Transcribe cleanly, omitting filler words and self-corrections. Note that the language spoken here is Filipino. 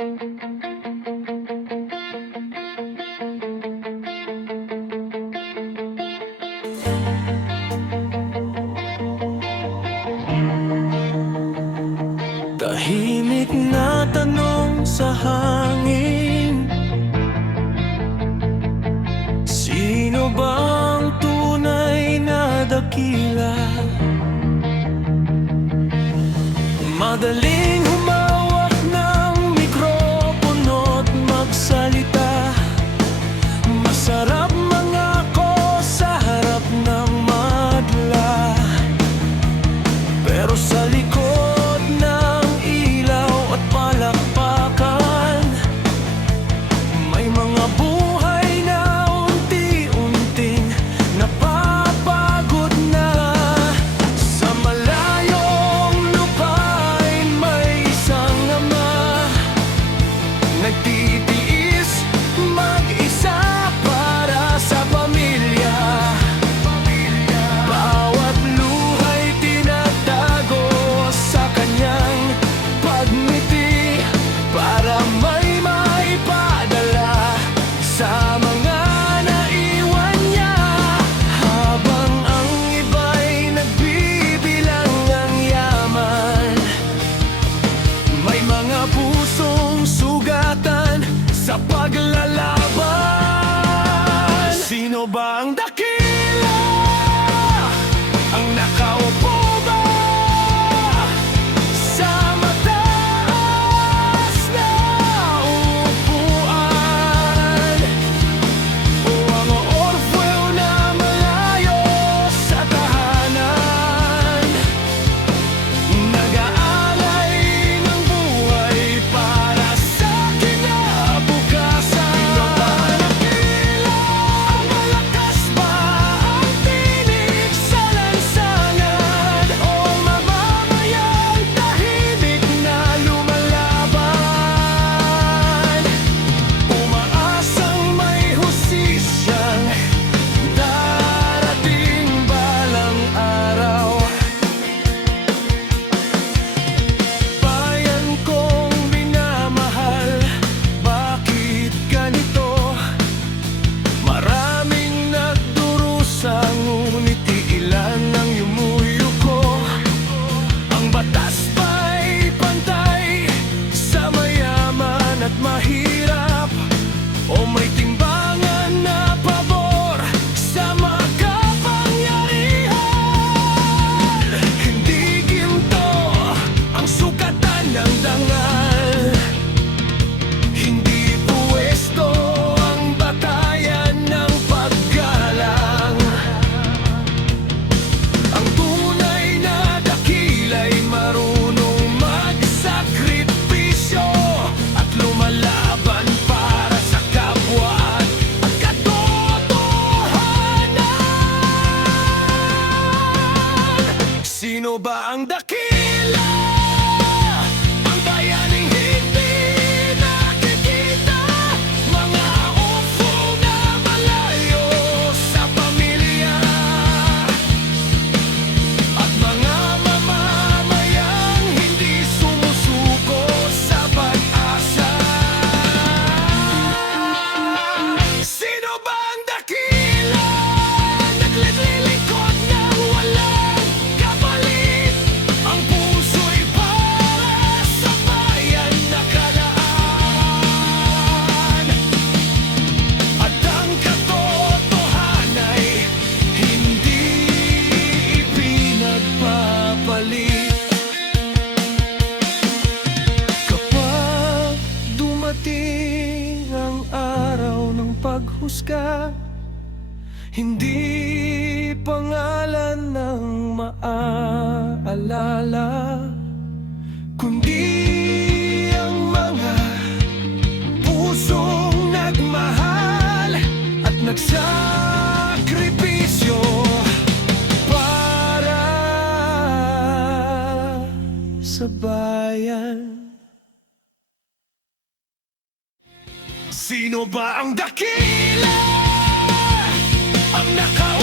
Tahimik na tanong sa hangin, sino bang tunay na dakila? Madaling humawak ng mikropono't magsalita, masarap mangako sa harap ng madla. Pero sa likod ng ilaw at palakpakan, may mga buhay na unti-unting napapagod na. Sa malayong lupain may isang ama, nagtitiis mag-isa para sa pamilya. Bawat luhay tinatago sa kanyang pagngiti, para may maipadala sa mga naiwan niya. Habang ang iba'y nagbibilang ng yaman, may mga pusong sugatan sa paglalaban. Sino ba ang dakila? Ang nakaupo ba sa mataas na upuan? O ang orfeo na malayo sa tahanan, nag-aalay ng buhay para sa kinabukasan? Sino ba ang dakila? Ang malakas ba ang tinig sa lansangan, o mamamayang tahimik na lumalaban? Umaasang may husisyang darating balang araw. Bayan kong minamahal, bakit ganito? Maraming nagdurusa, ngunit ilan ang yumuyuko. Ang batas ba'y pantay sa mayaman at mahirap, o may timbangan na pabor sa makapangyarihan? Hindi ginto ang sukatan ng dangal, hindi puwesto ang batayan ng paggalang. Ang tunay na dakila'y marunong magsakripisyo at lumalaban para sa kapwa at katotohanan. Sino ba ang dakila? Ang bayaning hindi nakikita, mga ufo na malayo sa pamilya, at mga mamamayang hindi sumusuko sa pag-asa. Sino ba ang dakila? Naglilingkod ng walang kapalit, ang puso'y para sa bayan na kalaan, at ang katotohanay hindi ipinagpapalit. Kapag dumating ang araw ng paghusga, hindi pangalan ng maaalala, kundi ang mga pusong nagmahal at nagsakripisyo para sa bayan. Sino ba ang dakila? Ang nakaw